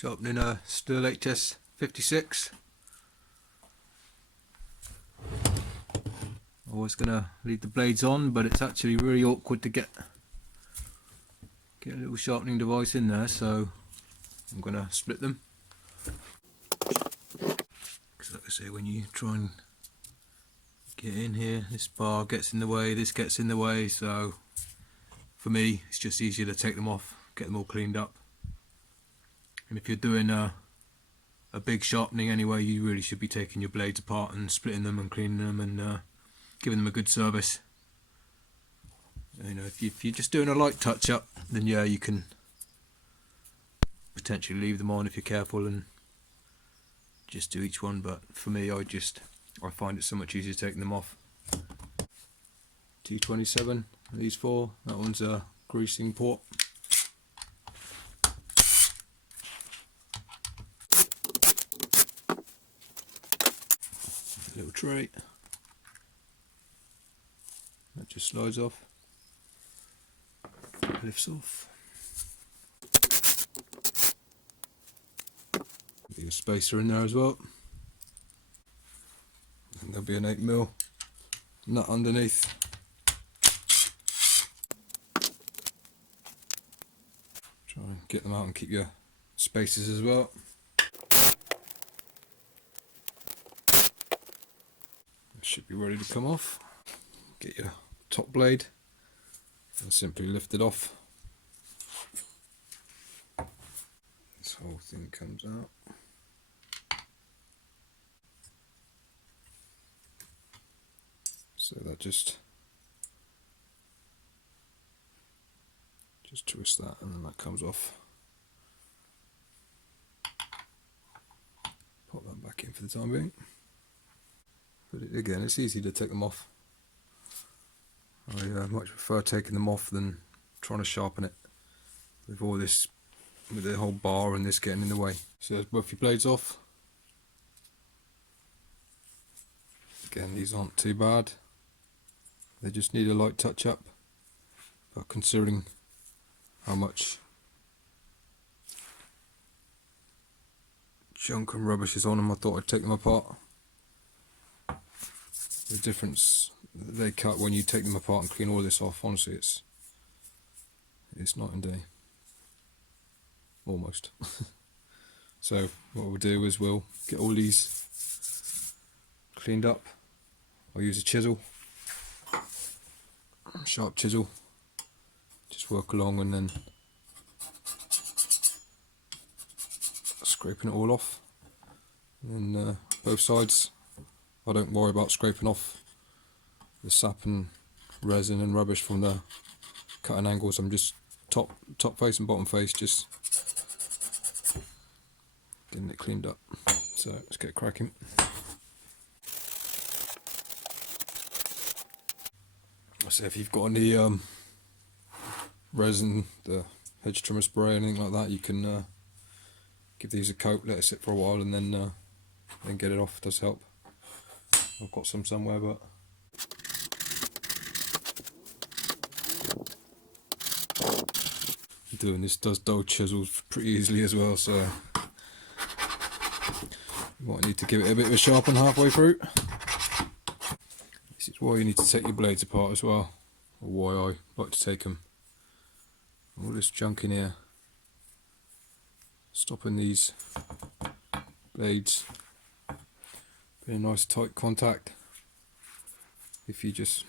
Sharpening a Stihl HS56. I was gonna leave the blades on, but it's actually really awkward to get a little sharpening device in there, so I'm gonna split them. Because like I say, when you try and get in here, this bar gets in the way, this gets in the way, so for me it's just easier to take them off, get them all cleaned up. And if you're doing a big sharpening anyway, you really should be taking your blades apart and splitting them and cleaning them and giving them a good service. You know, if you're just doing a light touch up, then yeah, you can potentially leave them on if you're careful and just do each one, but for me I find it so much easier taking them off. T27, these four, that one's a greasing port. Little tray, that just slides off, lifts off. Be a spacer in there as well, and there'll be an 8mm nut underneath. Try and get them out and keep your spacers as well. Should be ready to come off. Get your top blade and simply lift it off. This whole thing comes out. So that just twist that and then that comes off. Pop that back in for the time being. But again, it's easy to take them off. I much prefer taking them off than trying to sharpen it with all this, with the whole bar and this getting in the way. So there's both your blades off. Again, these aren't too bad. They just need a light touch up. But considering how much junk and rubbish is on them, I thought I'd take them apart. The difference they cut when you take them apart and clean all this off, honestly, it's night and day, almost. So what we'll do is we'll get all these cleaned up. I'll use a chisel, sharp chisel, just work along and then scraping it all off, and then both sides. I don't worry about scraping off the sap and resin and rubbish from the cutting angles. I'm just top face and bottom face, just getting it cleaned up. So let's get cracking. So if you've got any resin, the hedge trimmer spray, anything like that, you can give these a coat, let it sit for a while, and then get it off. It does help. I've got some somewhere, but doing this does dull chisels pretty easily as well, so you might need to give it a bit of a sharpen halfway through. This is why you need to take your blades apart as well, or why I like to take them. All this junk in here, stopping these blades in a nice tight contact. If you just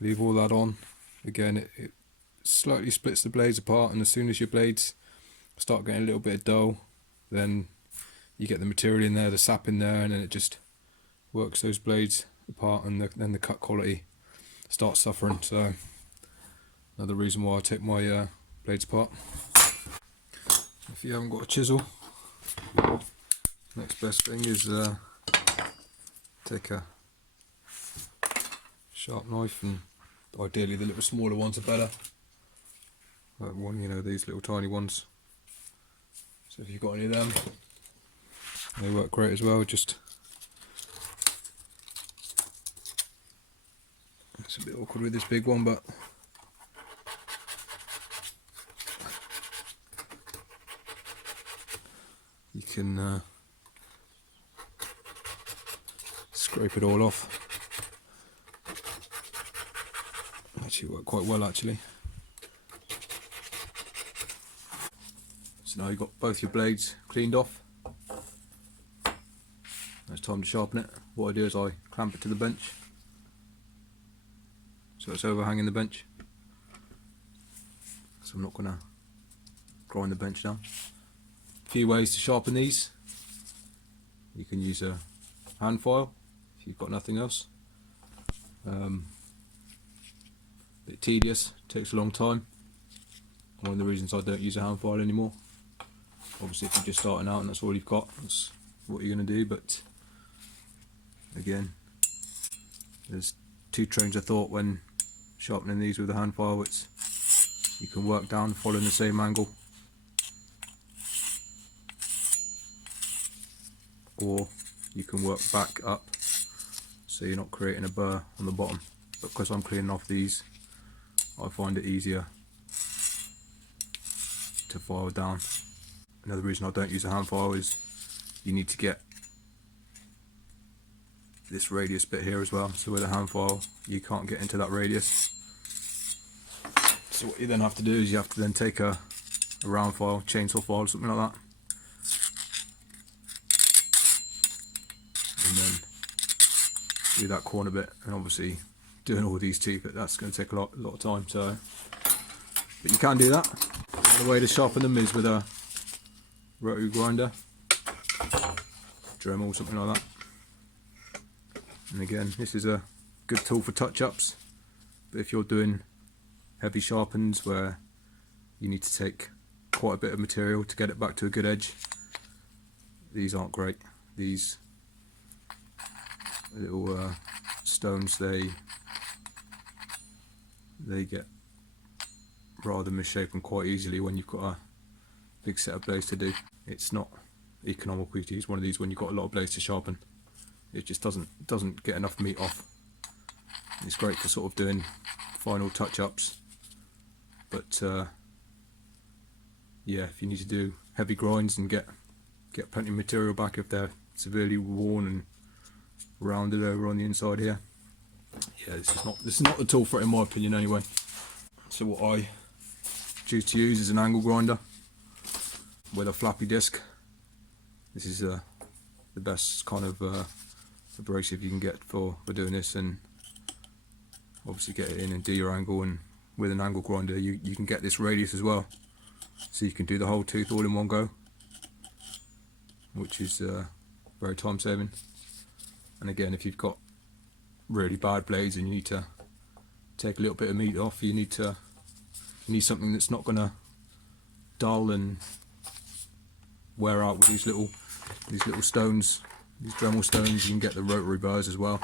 leave all that on, again it slightly splits the blades apart, and as soon as your blades start getting a little bit dull, then you get the material in there, the sap in there, and then it just works those blades apart, and then the cut quality starts suffering. So another reason why I take my blades apart. If you haven't got a chisel, next best thing is take a sharp knife, and ideally the little smaller ones are better. Like one, you know, these little tiny ones. So if you've got any of them, they work great as well. Just it's a bit awkward with this big one, but you can scrape it all off. Actually worked quite well actually. So now you've got both your blades cleaned off. It's time to sharpen it. What I do is I clamp it to the bench, so it's overhanging the bench. So I'm not going to grind the bench down. A few ways to sharpen these. You can use a hand file if you've got nothing else. Bit tedious, takes a long time. One of the reasons I don't use a hand file anymore. Obviously if you're just starting out and that's all you've got, that's what you're going to do, but again, there's two trains of thought when sharpening these with a hand file. It's you can work down following the same angle, or you can work back up so you're not creating a burr on the bottom. But because I'm cleaning off these, I find it easier to file down. Another reason I don't use a hand file is you need to get this radius bit here as well. So with a hand file you can't get into that radius. So what you then have to do is you have to then take a round file, chainsaw file, something like that, and then do that corner bit. And obviously doing all these teeth, that's going to take a lot of time. So, but you can do that. The way to sharpen them is with a rotary grinder, Dremel, something like that. And again, this is a good tool for touch-ups, but if you're doing heavy sharpens where you need to take quite a bit of material to get it back to a good edge, these aren't great. These little stones, they get rather misshapen quite easily when you've got a big set of blades to do. It's not economical to use one of these when you've got a lot of blades to sharpen. It just doesn't get enough meat off. It's great for sort of doing final touch-ups, but yeah, if you need to do heavy grinds and get plenty of material back if they're severely worn and rounded over on the inside here, yeah, this is not the tool for it in my opinion anyway. So what I choose to use is an angle grinder with a flappy disc. This is the best kind of abrasive you can get for doing this, and obviously get it in and do your angle. And with an angle grinder you can get this radius as well, so you can do the whole tooth all in one go, which is very time saving. And again, if you've got really bad blades and you need to take a little bit of meat off, you need something that's not going to dull and wear out with these little stones, these Dremel stones. You can get the rotary burrs as well,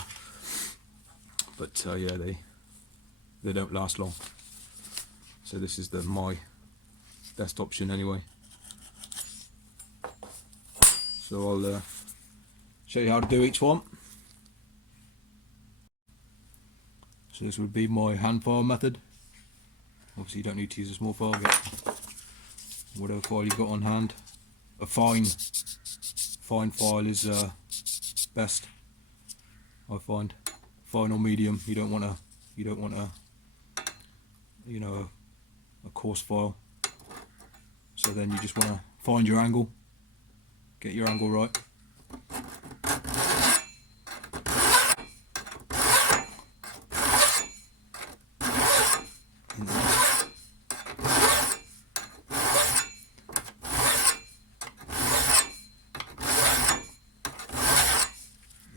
but yeah, they don't last long. So this is my best option anyway. So I'll show you how to do each one. So this would be my hand file method. Obviously you don't need to use a small file, get whatever file you've got on hand. A fine file is best, I find. Fine or medium. You don't want a you know, a coarse file. So then you just want to find your angle, get your angle right.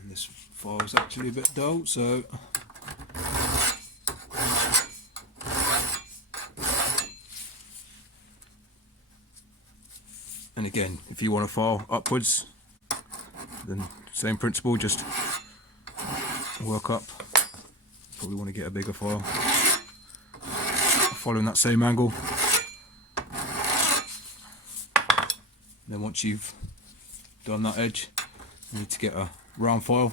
This file is actually a bit dull, so and again, if you want to file upwards, then same principle, just work up. Probably want to get a bigger file, following that same angle. Then once you've done that edge, you need to get a round file.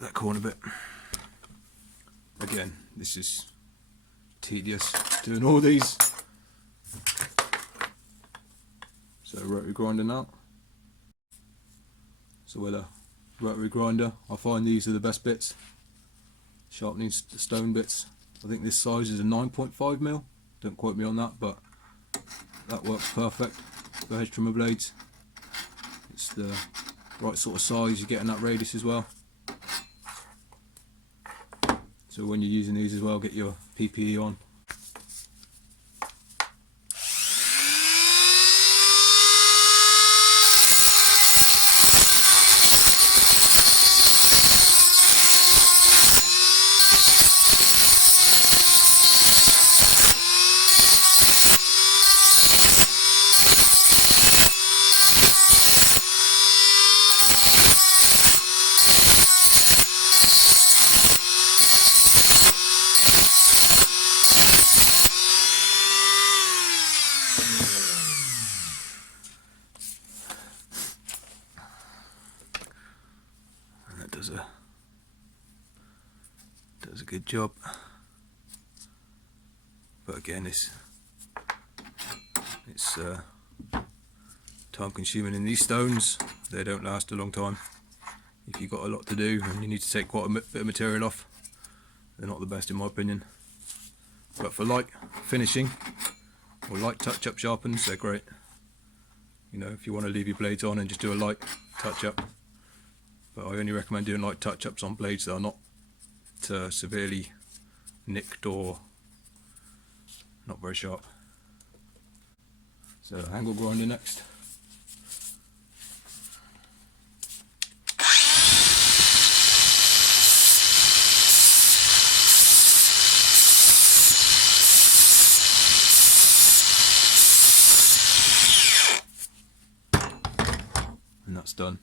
that corner bit. Again, this is tedious doing all these. So rotary grinder now. So with a rotary grinder, I find these are the best bits. Sharpening stone bits. I think this size is a 9.5mm. Don't quote me on that, but that works perfect for hedge trimmer blades. It's the right sort of size, you get in that radius as well. So when you're using these as well, get your PPE on. Does a good job, but again it's time consuming. In these stones, they don't last a long time. If you've got a lot to do and you need to take quite a bit of material off, they're not the best in my opinion. But for light finishing or light touch-up sharpens, they're great. You know, if you want to leave your blades on and just do a light touch-up. But I only recommend doing light touch-ups on blades that are not severely nicked or not very sharp. So angle grinder next. And that's done.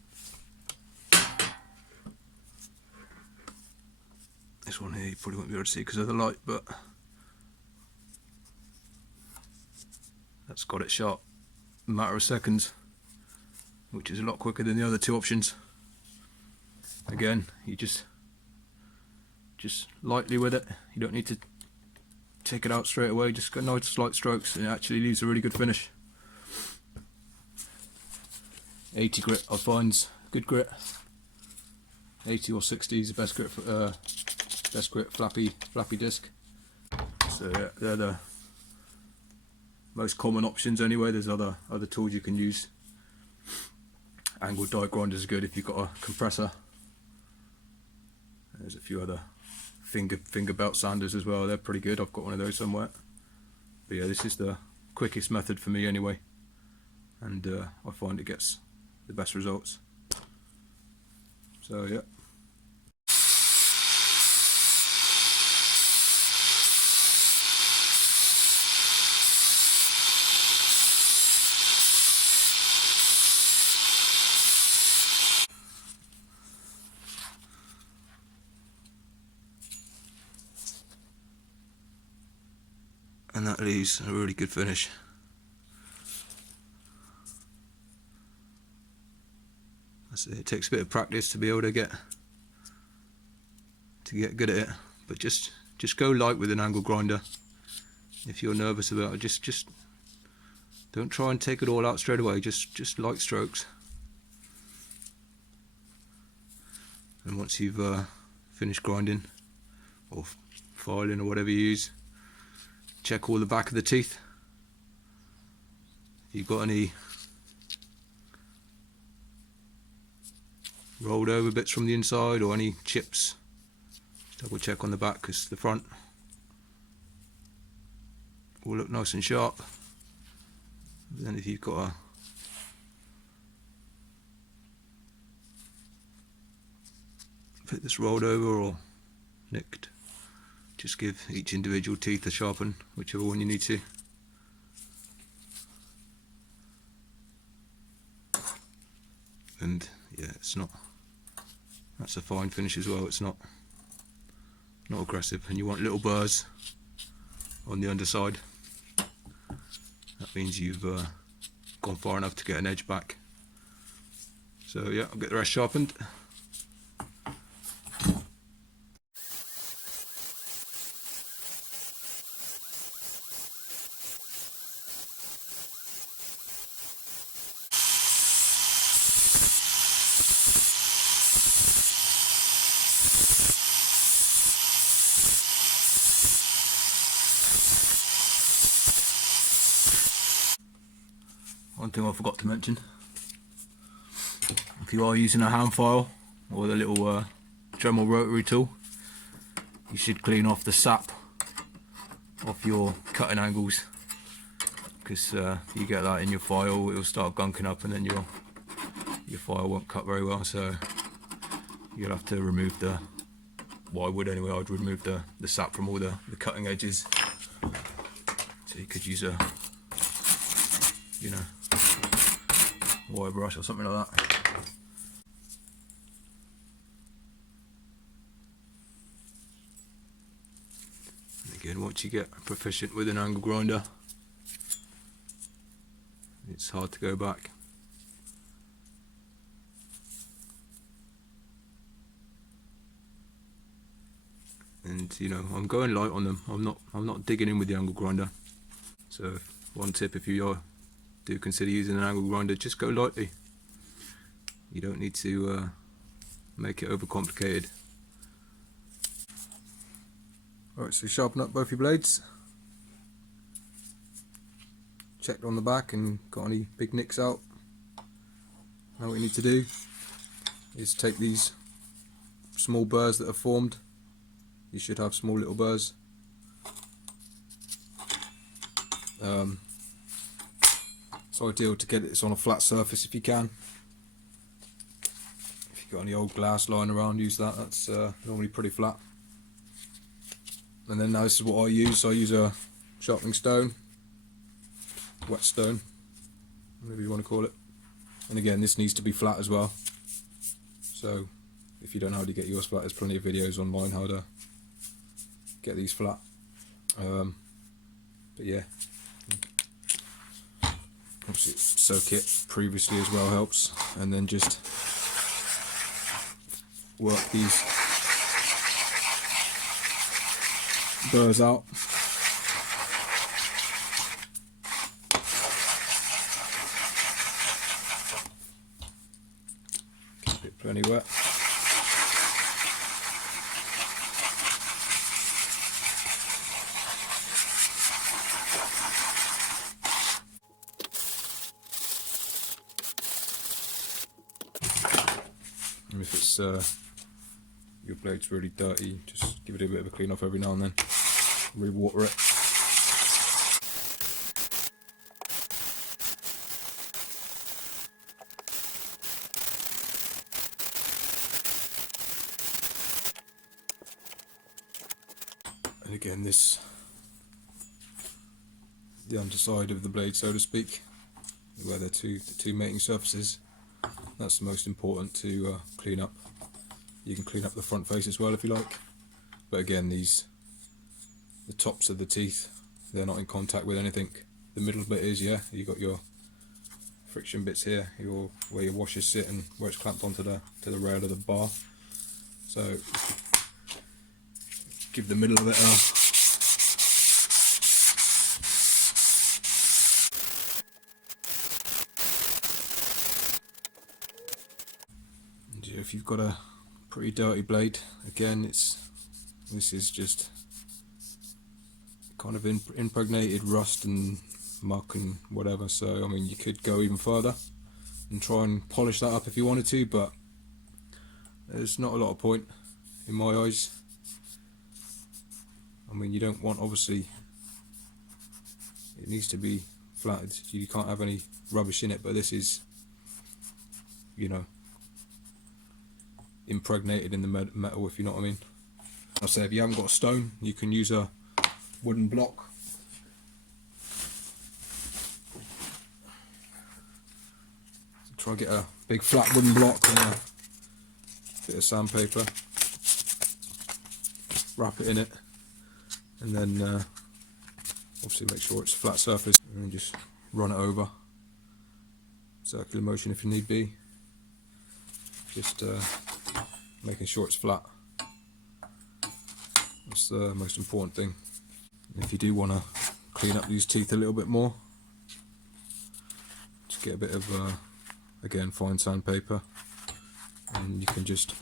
This one here you probably won't be able to see because of the light, but that's got it sharp in a matter of seconds, which is a lot quicker than the other two options. Again, you just lightly with it. You don't need to take it out straight away. Just got nice slight strokes, and it actually leaves a really good finish. 80 grit I find good grit. 80 or 60 is the best grit for, best grit flappy disc. So yeah, they're the most common options anyway. There's other tools you can use. Angled die grinder is good if you've got a compressor. There's a few other finger belt sanders as well. They're pretty good. I've got one of those somewhere. But yeah, this is the quickest method for me anyway, and I find it gets the best results. So yeah. And that leaves a really good finish. It takes a bit of practice to be able to get good at it, but just go light with an angle grinder. If you're nervous about it, just don't try and take it all out straight away. Just light strokes, and once you've finished grinding or filing or whatever you use, check all the back of the teeth. If you've got any rolled over bits from the inside or any chips, double check on the back, because the front will look nice and sharp. But then if you've got a bit that's rolled over or nicked, just give each individual teeth a sharpen, whichever one you need to. And yeah, that's a fine finish as well. It's not aggressive, and you want little burrs on the underside. That means you've gone far enough to get an edge back. So yeah, I'll get the rest sharpened. One thing I forgot to mention, if you are using a hand file or the little Dremel rotary tool, you should clean off the sap off your cutting angles, because you get that in your file, it'll start gunking up and then your file won't cut very well. So you'll have to remove the, well I would anyway, I'd remove the sap from all the cutting edges. So you could use a, you know, wire brush or something like that. And again, once you get proficient with an angle grinder, it's hard to go back. And you know, I'm going light on them. I'm not digging in with the angle grinder. So one tip, if you do consider using an angle grinder, just go lightly. You don't need to make it overcomplicated. Alright, so sharpen up both your blades. Checked on the back and got any big nicks out. Now what you need to do is take these small burrs that have formed. You should have small little burrs. It's ideal to get this on a flat surface if you can. If you've got any old glass lying around, use that. That's normally pretty flat. And then now this is what I use. I use a sharpening stone, whetstone, whatever you want to call it. And again, this needs to be flat as well. So if you don't know how to get yours flat, there's plenty of videos online how to get these flat. But yeah, obviously soak it previously as well helps, and then just work these burrs out. Keep it plenty wet. And if it's your blade's really dirty, just give it a bit of a clean off every now and then. Re-water it. And again, the underside of the blade, so to speak, where the two mating surfaces, that's the most important to clean up. You can clean up the front face as well if you like, but again, the tops of the teeth, they're not in contact with anything. The middle bit is, yeah, you got your friction bits here, where your washers sit and where it's clamped onto the rail of the bar. So give the middle of it a if you've got a pretty dirty blade, again, this is just kind of impregnated rust and muck and whatever. So I mean, you could go even further and try and polish that up if you wanted to, but there's not a lot of point in my eyes. I mean, you don't want, obviously, it needs to be flatted. You can't have any rubbish in it, but this is, you know, impregnated in the metal, if you know what I mean. I say, if you haven't got a stone, you can use a wooden block. So try and get a big flat wooden block and a bit of sandpaper, wrap it in it, and then obviously make sure it's a flat surface, and then just run it over, circular motion if you need be. just making sure it's flat. That's the most important thing. And if you do want to clean up these teeth a little bit more, just get a bit of again, fine sandpaper, and you can just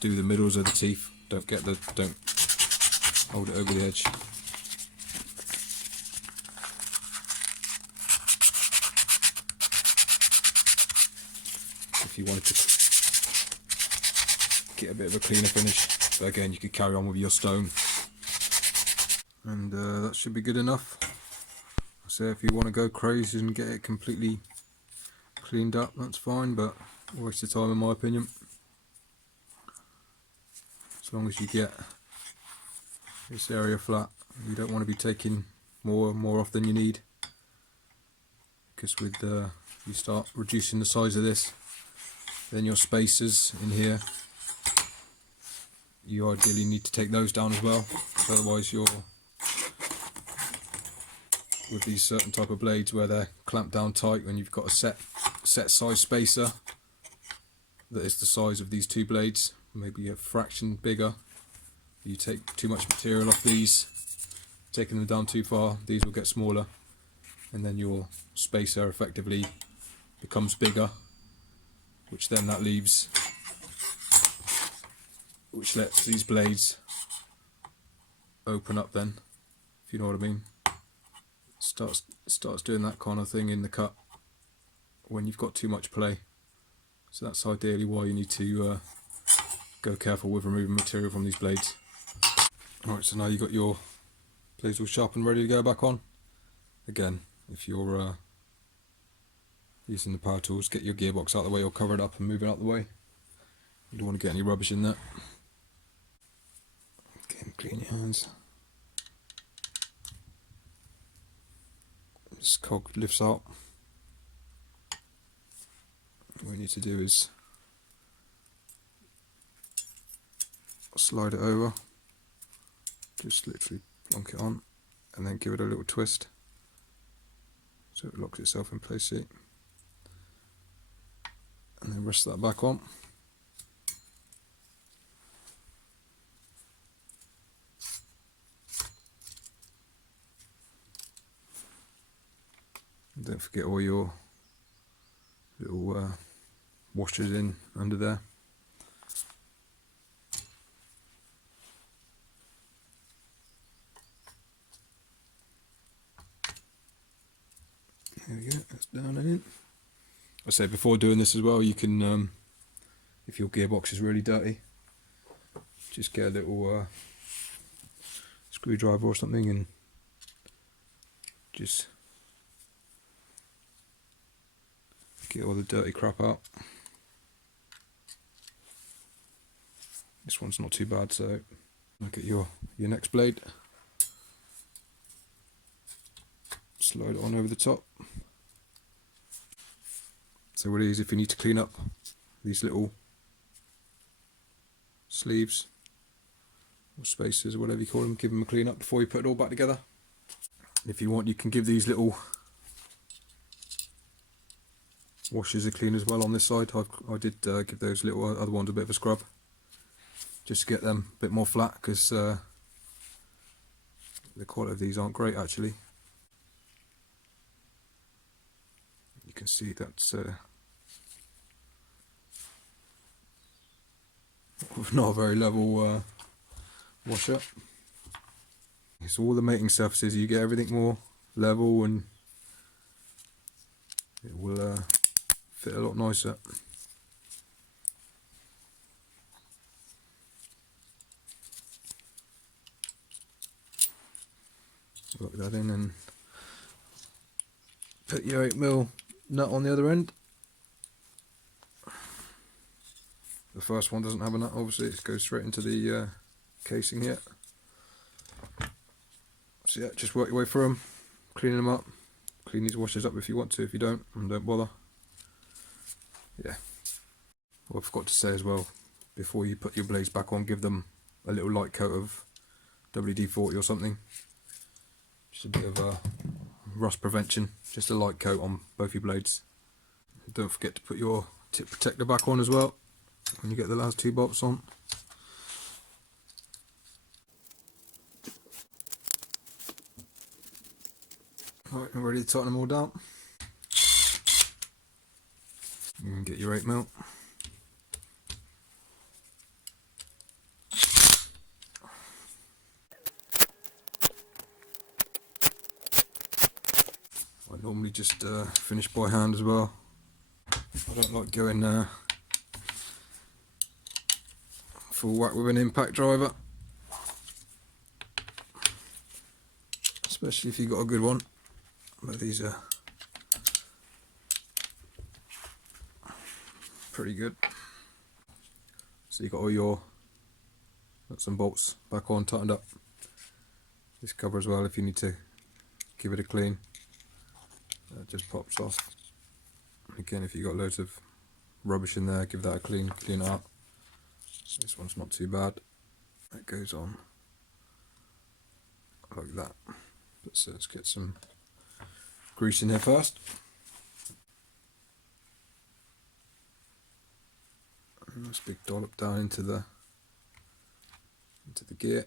do the middles of the teeth. Don't hold it over the edge. If you wanted to get a bit of a cleaner finish, but again, you could carry on with your stone, and that should be good enough. So if you want to go crazy and get it completely cleaned up, that's fine, but a waste of time in my opinion. As long as you get this area flat, you don't want to be taking more off than you need, because with you start reducing the size of this, then your spacers in here, you ideally need to take those down as well. Otherwise you're, with these certain type of blades where they're clamped down tight, when you've got a set size spacer that is the size of these two blades, maybe a fraction bigger, you take too much material off these, taking them down too far, these will get smaller, and then your spacer effectively becomes bigger, which then that leaves, which lets these blades open up then, if you know what I mean. Starts doing that kind of thing in the cut when you've got too much play. So that's ideally why you need to go careful with removing material from these blades. Alright, so now you've got your blades all sharpened, ready to go back on. Again, if you're using the power tools, get your gearbox out of the way or cover it up and move it out of the way. You don't want to get any rubbish in there. Okay, clean your hands. This cog lifts out. What you need to do is slide it over, just literally plonk it on, and then give it a little twist so it locks itself in place, see? And then rest that back on. And don't forget all your little washers in under there. There we go, that's down and in. I say before doing this as well, you can, if your gearbox is really dirty, just get a little screwdriver or something and just get all the dirty crap out. This one's not too bad, so look at your next blade. Slide it on over the top. So what it is, if you need to clean up these little sleeves or spacers or whatever you call them, give them a clean up before you put it all back together. If you want, you can give these little washers a clean as well on this side. I did give those little other ones a bit of a scrub, just to get them a bit more flat, because the quality of these aren't great actually. You can see that's not a very level wash up. So all the mating surfaces, you get everything more level and it will fit a lot nicer. Lock that in and put your 8mm nut on the other end. The first one doesn't have a nut, obviously, it goes straight into the casing here. So yeah, just work your way through them, cleaning them up. Clean these washers up if you want to, if you don't bother. Yeah. Well, I forgot to say as well, before you put your blades back on, give them a little light coat of WD-40 or something. Just a bit of rust prevention, just a light coat on both your blades. Don't forget to put your tip protector back on as well when you get the last 2 bolts on. Right, I'm ready to tighten them all down. You can get your 8mm. I normally just finish by hand as well. I don't like going full whack with an impact driver, especially if you've got a good one. But these are pretty good. So you got all your nuts and bolts back on, tightened up. This cover as well, if you need to give it a clean, that just pops off. Again, if you've got loads of rubbish in there, give that a clean it up. This one's not too bad. That goes on like that. But so let's get some grease in here first. A nice big dollop down into the gear.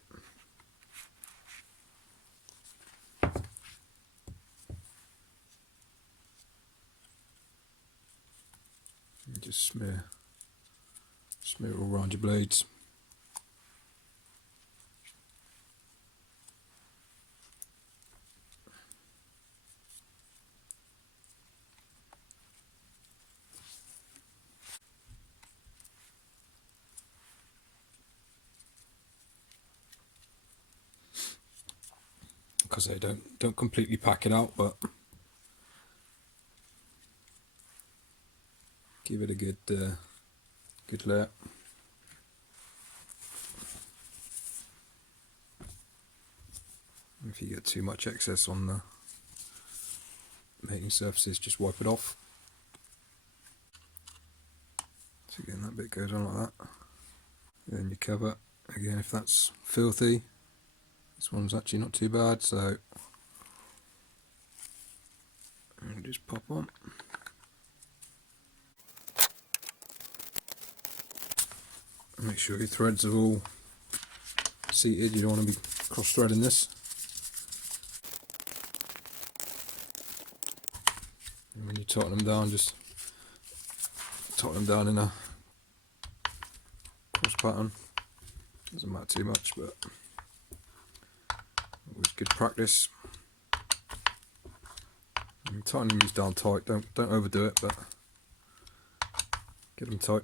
And just smear it all around your blades. Because they don't completely pack it out, but give it a good layer. If you get too much excess on the mating surfaces, just wipe it off. So again, that bit goes on like that. Then you cover again if that's filthy. This one's actually not too bad, so and just pop on. Make sure your threads are all seated. You don't want to be cross-threading this. And when you tighten them down, just tighten them down in a cross pattern. Doesn't matter too much, but always good practice. And tighten these down tight. Don't overdo it, but get them tight.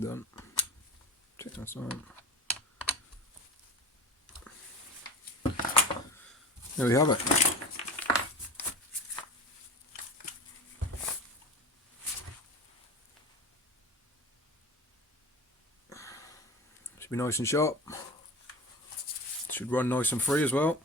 Done. Check that on. There we have it. Should be nice and sharp. Should run nice and free as well.